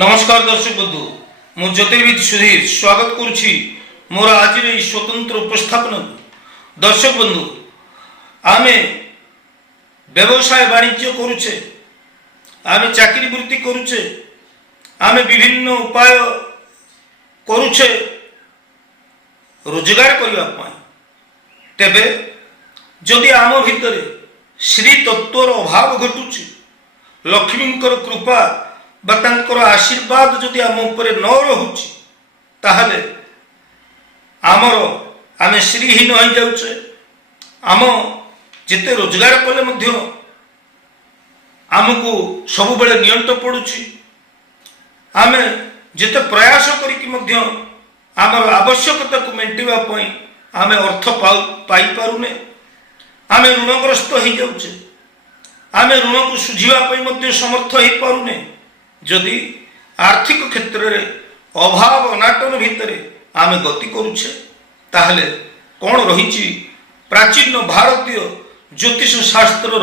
नमस्कार दर्शक बंधु मु ज्योतिर्विद सुधीर स्वागत करुछि मोर आज स्वतंत्र उपस्थापन। दर्शक बंधु आमे व्यवसाय वाणिज्य करुचे, आमे चाकरी वृत्ति करुचे, आमे विभिन्न उपाय करुचे रोजगार करने। तेबे जदि आम भितर श्री तत्वर अभाव घटुची, लक्ष्मींकर कृपा बातांकर आशीर्वाद जदि आम उपरे न रहुची ताहले आमर आमे श्रीहीन हो जाउचे। आम जिते रोजगार कले मध्य आमको सब बेले नियंट पड़ुची। आमे जिते प्रयास करिकि मध्य आमर आवश्यकता को मेंटेवा पई आमे अर्थ पाई पारुने। आमे ऋणग्रस्त हो जाउचे, आमे ऋण को सुझिवा पई मध्य समर्थ हो पारुने। जदि आर्थिक क्षेत्र में अभाव अनाटन भितर आमे गति करुचे ताहले कौन रही प्राचीन भारतीय ज्योतिष शास्त्र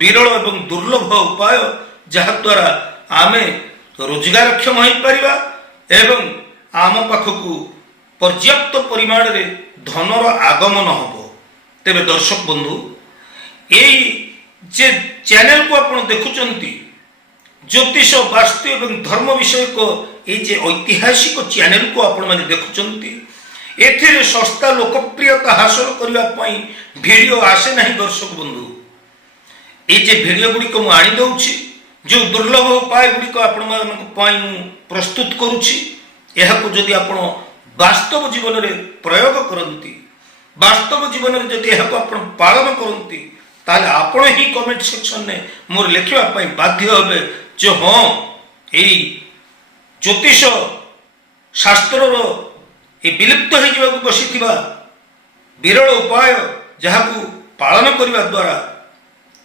विरल एवं दुर्लभ उपाय जहाद्वारा आमे रोजगारक्षम हो पारिबा एवं आम पाखकू पर्याप्त परिमाण रे धनर आगमन हब। तेबे दर्शक बंधु यही जे चैनल को आपण देखुचंती ज्योतिष वास्तु एवं धर्म विषय को ये ऐतिहासिक चैनल को आपण माने देखुचंती, एथिरे सस्ता लोकप्रियता हासिल करने वीडियो आसे नहीं। दर्शक बंधु ये जे वीडियो गुड़ी को आनी दउछि, जो दुर्लभ उपाय गुड़ी को आपण माने प्रस्तुत करुछि, यह को जदि आपण वास्तव जीवन रे प्रयोग करंती, वास्तव जीवन रे जदि यह को आपण पालन करंती ताले आपण ही कमेंट सेक्शन ने मोर लिखिबा पई बाध्य होबे जो हाँ यही ज्योतिष शास्त्र विलुप्त हो बसी विरल उपाय जहाँ को पालन करने द्वारा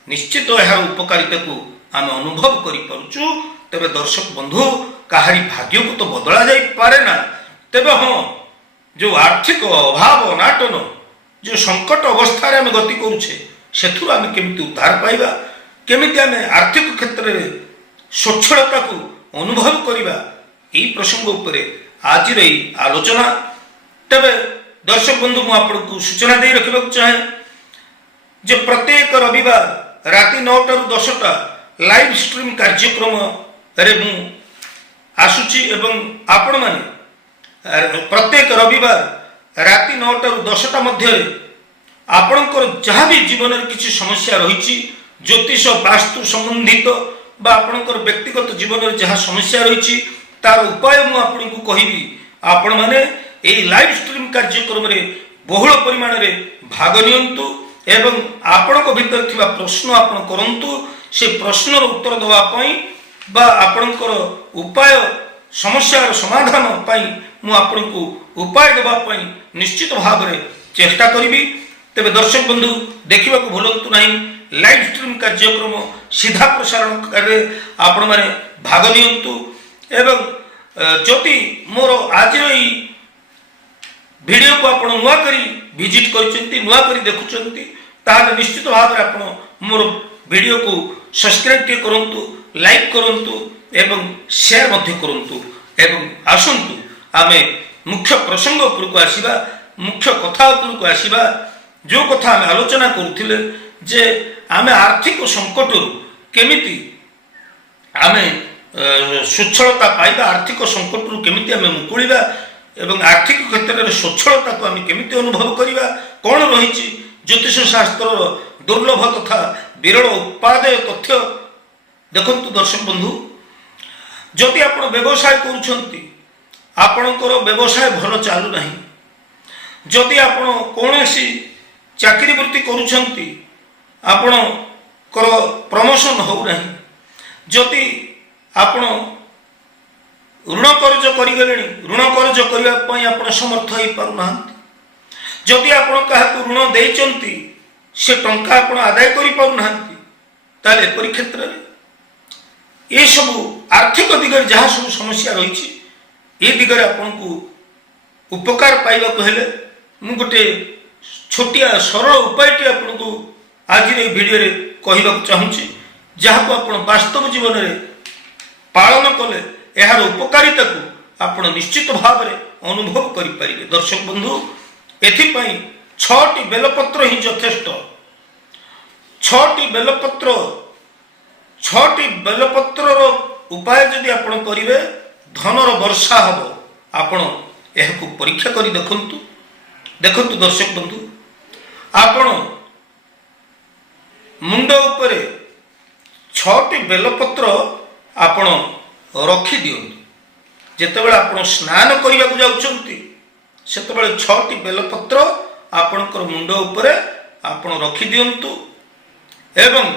निश्चित यार उपकारिता को आम अनुभव करूँ। तेरे दर्शक बंधु कहारी भाग्य को तो बदला जाई पारे ना। तेबे हाँ जो आर्थिक अभाव अनाटन जो संकट अवस्था आम गति करुचे से आम केमिति उद्धार पाइबा, केमिति आम आर्थिक क्षेत्र में स्वच्छलता को अनुभव करवा, यही प्रसंग उपरे आज आलोचना। तबे दर्शक बंधु मुझे सूचना दे रखा चाहे जे प्रत्येक रविवार राति 9 टा 10 लाइव स्ट्रीम कार्यक्रम रे मु आसुची एवं आपण माने प्रत्येक रविवार राति 9 टा 10 मध्य आपणकर जहाँ भी जीवन में किसी समस्या रही ज्योतिष वास्तु संबंधित बा आपणकर व्यक्तिगत जीवन में जहाँ समस्या रही तार उपाय मु आपन को कहबी। आपण माने एई लाइव स्ट्रीम कार्यक्रम रे बहुल परिमाण रे भाग नियंतु एवं आपण को भीतर थिबा प्रश्न आपण करंतु। से प्रश्न उत्तर देवा पई बा आपणकर उपाय समस्या समाधान पई मु आपण को उपाय देवा पई निश्चित भाव रे चेष्टा करिबी। तेबे दर्शक बंधु देखिबा को भूलंतु नहीं, लाइव स्ट्रीम कार्यक्रम सीधा प्रसारण करे आपण माने भाग नियंतु एवं जदि मोर आज वीडियो को आपण नुआ करी विजिट करचंती, नुआ करी देखुचंती ताले निश्चित भाव रे आपण मोर वीडियो को सब्सक्राइब करंतु, लाइक करंतु एवं शेयर मध्य करंतु। एवं आसंतु आमे मुख्य प्रसंग उपर को आसीबा, मुख्य कथा उपर को आसीबा। जो कथा आमे आलोचना करूथिले जे आमे आर्थिक संकट केमिति आमे स्वच्छलता पाइबा, आर्थिक संकट केमिति आमे मुकुलिबा एवं आर्थिक क्षेत्र में स्वच्छलता को आमे केमिति अनुभव करिबा, कौन रही ज्योतिष शास्त्र दुर्लभ तथा विरल उपादेय तथ्य देखंतु। दर्शक बंधु जदि आपण व्यवसाय करूछंती, आपणकर व्यवसाय भल चालू नहीं, जदि आपण कोनोसी चाकरी वृत्ति करूछंती आपण कर प्रमोशन हो नहीं, जदि आपण ऋण कर्ज करिगलेनी ऋण कर्ज करने आप समर्थ हो पारना, जदि आपण क्या ऋण देचंती से टंका आपण आदाय करि पारना ताले एपरि क्षेत्र में ये सब आर्थिक दिगरे जहाँ सब समस्या रही ये दिगरे आपण को उपकार पाइबा हेले मु गोटे छोटिया सरल उपायटी आपण को आज वीडियो रे कहवाक चाहूँगी, जहाँ को आप वास्तव जीवन में पालन कले यार उपकारिता को आपण निश्चित भाव में अनुभव करें। दर्शक बंधु एथिपाई 6टी बेलपत्र ही यथेष्ट। 6टी बेलपत्र उपाय जदि आपण करेंगे धनर वर्षा हम। आपण यह परीक्षा कर देखु दर्शक बंधु आपण मुंड उपरे 6टी बेलपत्र आपण रखी दियंतु। जेतेबेले आपण स्नान करने को जाउछंती सेतेबेले 6टी बेलपत्र आपणकर मुंड उपरे आपण रखी दियंतु एवं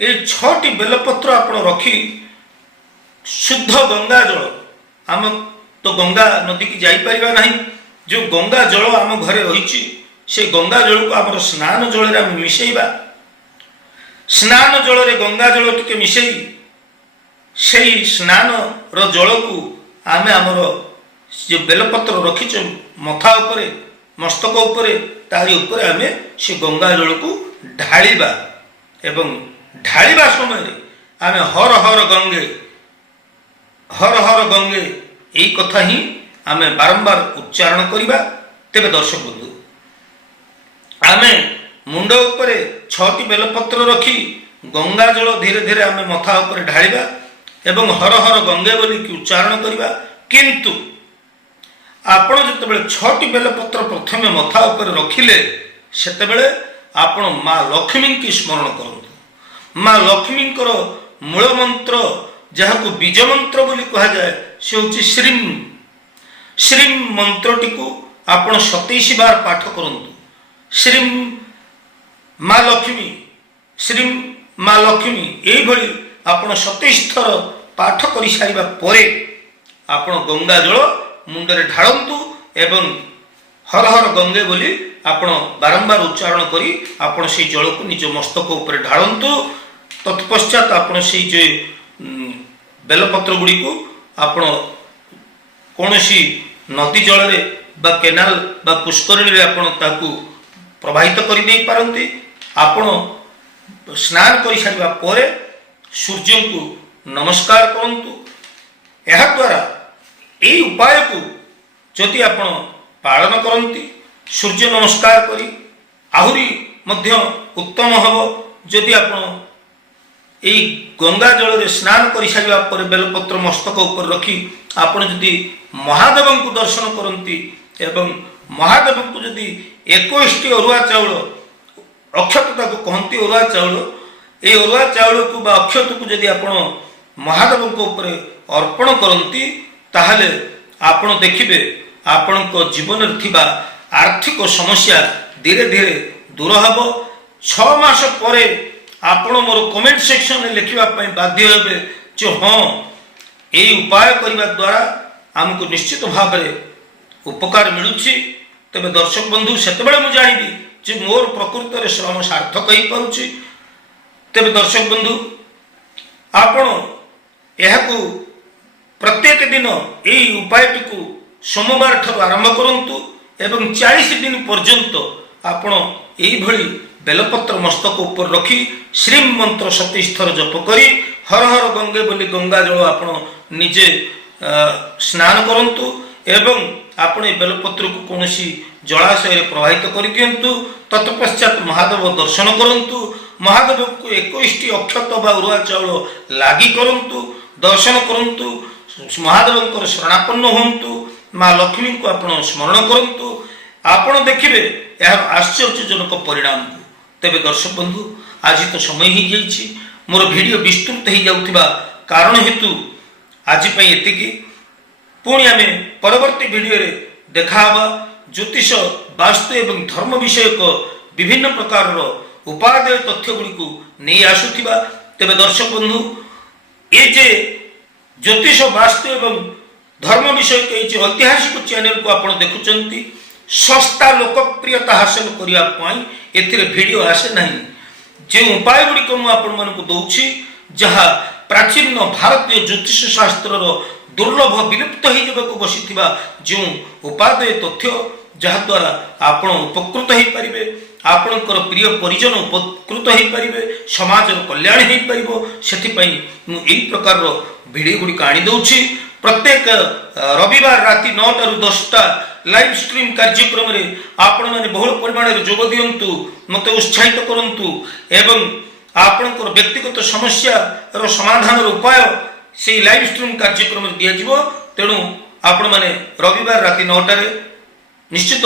ये 6टी बेलपत्र आपण रखी शुद्ध गंगा जल आम तो गंगा नदी की जाई परिबा नहीं। जो गंगा जल आम घरे रही से गंगा जल को आम स्नान जल मिसेबा। स्नान जल रे गंगा जल टिके मिसई से स्नान जल को आम आमर जो बेलपत्र रखीच मथा उपरे मस्तक उपरे तारी उपरे आम से गंगा जल को ढालिबा एवं ढालिबा समय आम हर हर गंगे यही कथा ही आम बारंबार उच्चारण करवा। तेबे दर्शक बंधु आम मुंड उपरे 6टी बेलपत्र रखी गंगा जल धीरे धीरे आम मथा उपरे ढालिबा एवं हर हर गंगे बोलिकी उच्चारण करवा। किंतु आपण जितेबाला 6टी बेलपत्र प्रथमे मथा उपरे रखिले सेतेबेले आपण माँ लक्ष्मी की स्मरण करंतु। माँ लक्ष्मी मूल मंत्र जहाँ को बीज मंत्र बोली कहा जाए से होची श्रीम। श्रीम मंत्रटी को आपण 27 बार पाठ करंतु। श्रीम माँ लक्ष्मी श्रीम माँ लक्ष्मी यही भली आपण 27 थर पाठ कर सारिबा परे आपण गंगा जल मुंडरे ढाळंतु एवं हर हर गंगे बोली आपण बारंबार उच्चारण करी आपण से जल को निज मस्तक ऊपर ढाळंतु। तत्पश्चात आपण से जे बेलपत्र गुड़ी को आपण कौनसी नदी जल रे बा केनाल बा पुष्करिणी रे आपण ताकू प्रवाहित करि देई पारंती। आपण स्नान करि सारिबा परे सूर्य को नमस्कार करंतु। एहा द्वारा एई उपाय को जदि आपण पालन करंती सूर्य नमस्कार करी आहुरी मध्य उत्तम हबो। जदि आपण एई गंगा जल रे स्नान करि सारिबा परे बेलपत्र मस्तक ऊपर रखी आपण जदि महादेव को दर्शन करंती एवं महादेव को जदि 21टी अरुआ चाउल अक्षतता को कहती अरुआ चाउल ये अरुआ चाउल को बा अक्षत को जदि आपण महादेव को ऊपर अर्पण करंती ताहले आपण देखिबे आपण को जीवन रे थिबा आर्थिक समस्या धीरे धीरे दूर हबो। 6 मास परे आपण मोर कमेंट सेक्शन में लिखिबा पई बाध्य हेबे जे हां एई उपाय करबा द्वारा हमको निश्चित भाव में उपकार मिलुछि। तबे दर्शक बंधु सेतबेले मु जानिबी जे मोर प्रकृत रे श्रम सार्थक होई पारुछि। तबे दर्शक बंधु आपण एहाकू प्रत्येक दिन एई उपायटी को सोमवार ठार आरंभ करंतु एवं 40 दिन पर्यंत आपण एई भली बेलपत्र मस्तक ऊपर रखी श्रीम मंत्र 27 थर जप करी हर हर गंगे बोली गंगा जल आपण निजे स्नान करंतु एवं आपण बेलपत्र को कौनसी जलाशय प्रवाहित कर दियंतु। तत्पश्चात महादेव दर्शन करंतु। महादेव को 21टी अक्षत बा उरुआ चाउल लागी करंतु दर्शन करंतु। महादेव शरणापन्न होंतु। माँ लक्ष्मी को आपण स्मरण करंतु। आपण देखिबे यार आश्चर्यजनक परिणाम को। तेबे दर्शक बंधु आज तो समय ही जाइछि मोर वीडियो विस्तृत हो जाउथिबा कारण हेतु आज पई एतिकी पुणी आमे परवर्ती वीडियो रे देखाबा ज्योतिष वास्तु एवं धर्म विषयक विभिन्न प्रकार उपादेय तथ्य गुड़ी को नहीं आसुथिबा। तेबे दर्शक बंधु ये जे ज्योतिष वास्तु एवं धर्म विषयक ये ऐतिहासिक चैनल को आपण देखुचंती सस्ता लोकप्रियता हासिल करिया पई एथिरे वीडियो आसे नहीं। जे उपाय गुड़ी को आपण मन को दउछि जहा प्राचीन भारतीय ज्योतिष शास्त्र दुर्लभ विलुप्त हो जावाक बसीथिबा जो उपादेय तथ्य जहा द्वारा आपण उपकृत हो पारिबे आपणकर प्रिय परिजन उपकृत हो पारिबे समाज कल्याण हो पारिबो। सेथि पई मु एई प्रकार वीडियो गुड़ी आनी दउछि। प्रत्येक रविवार राति 9 ରୁ 10ଟା लाइव स्ट्रीम कार्यक्रम रे आपण माने बहुल परिमाण रे जोग दियंतु मते उत्साहित करंतु एवं आपणकर व्यक्तिगत समस्या रो समाधान रो उपाय से लाइव स्ट्रीम कार्यक्रम रे दिया जिवो। तेणु आपण माने रविवार राति 9टा रे निश्चित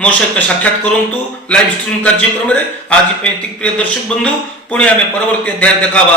मो सहित साक्षात करंतु लाइव स्ट्रीम कार्यक्रम रे। आज पे प्रिय दर्शक बंधु पुणी आमे परवर्ती अध्याय देखावा।